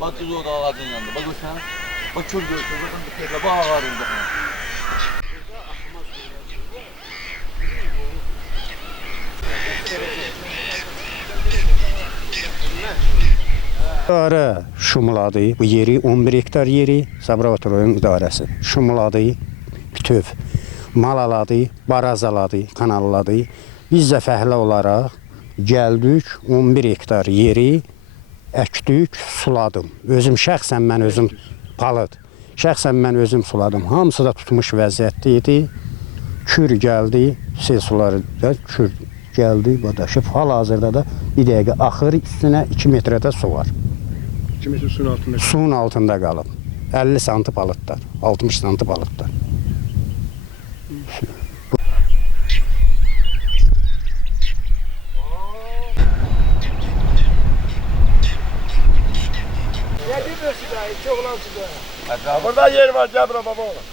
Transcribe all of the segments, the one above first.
Bak kız orada ağacın yanında. Bak o sen. Bak kör görsün. Bakın bir kere bak ağar orada. İdarə şumladı. Bu yeri 11 hektar yeri Sabirabad rayon idarəsi şumladı. Bütöv mal aladı, baraz aladı, kanalladı. Biz də fəhlə olaraq gəldik 11 hektar yeri əkdik, suladım. Özüm şəxsən mən özüm palıd. Şəxsən mən özüm suladım. Hamısı da tutmuş vəziyyətdə idi. Kür gəldi, sel suları da kür gəldi, badaşıb. Hal-hazırda da bir dəqiqə axır üstünə 2 metrədə su var. 2 metr suyun altında. Suyun altında qalıb. 50 santı balıqlar, 60 santı balıqlar. Ne demiyorsun daha? Çok lan size. Burada yer var Cabra baba oğlum.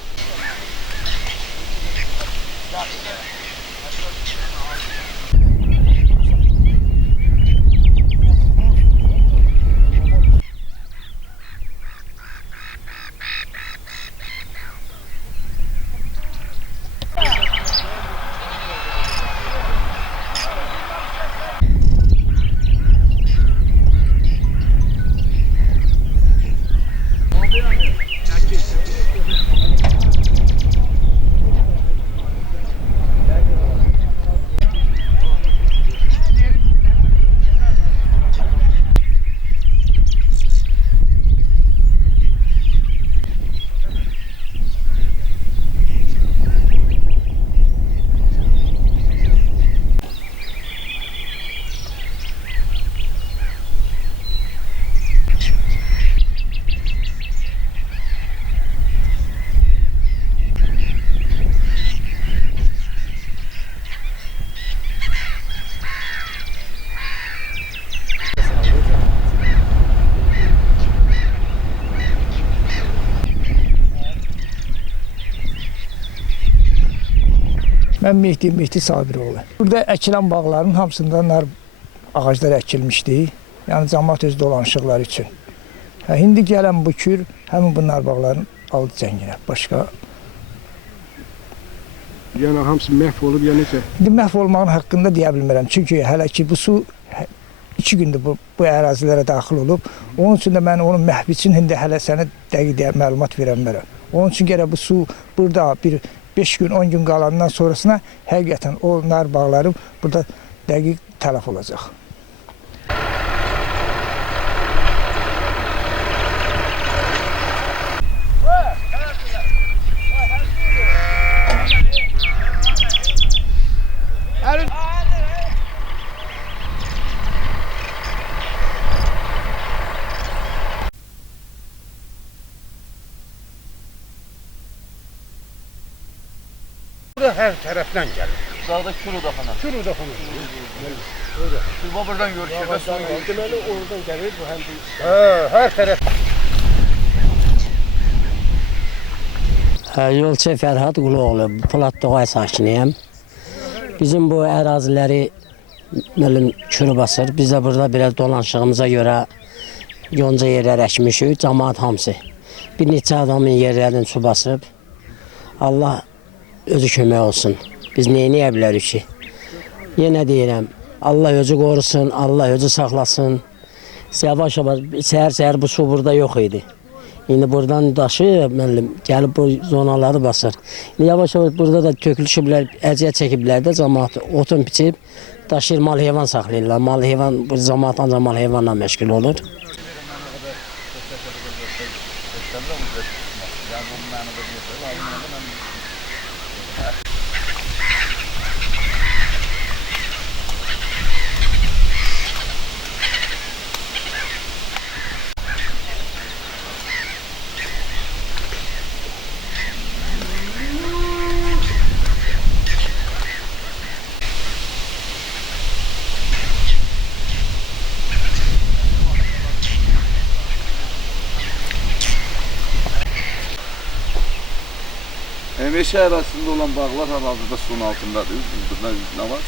Mən Mehdi Sabiroğlu. Burada əkilən bağların hamısında nar ağaclar əkilmişdi. Yəni cəmaət öz dolanışıqları üçün. İndi gələn bu kür həmin bu nar bağların aldı cənginə. Başqa. Yəni hamısı məhv olub ya necə? İndi məhv olmağın haqqında deyə bilmirəm. Çünki hələ ki bu su 2 gündür bu ərazilərə daxil olub. Onun üçün də mən onun məhv üçün indi hələ sənə dəqiq məlumat verə bilmərəm. Onun üçün gərək bu su burada bir 5 gün, 10 gün qalandan sonrasına həqiqətən o nar bağları burada dəqiq tələf olacaq. Burada hər tərəfdən gəlir. Dağda kür odaxana. Kür odaxana. Suba buradan görüşür və suyu görüşür. Deməli oradan gəlir bu həm də. Hər tərəf. Yolçu Fərhad Quluoğlu, Polad Doğay sakiniyəm. Bizim bu əraziləri kürü basır. Biz də burada belə dolanışığımıza görə yonca yerlər əkmişik, cəmaət hamısı. Bir neçə adamın yerlərini su basıb. Allah özü kömək olsun. Biz neyləyə bilərik ki? Yenə deyirəm, Allah özü qorusun, Allah özü saxlasın. Yavaş-yavaş, səhər-səhər bu su burada yox idi. İndi buradan daşıyıb, gəlib bu zonaları basır. Yavaş-yavaş burada da tökülüşüblər, əziyyət çəkiblər də cəmaat otun biçib, daşıyır, mal-heyvan saxlayırlar. Mal-heyvan, bu cəmaat ancaq mal-heyvanla məşğul olur. Meşə arasında olan bağlar hal-hazırda suyun altındadır. Burada nə var?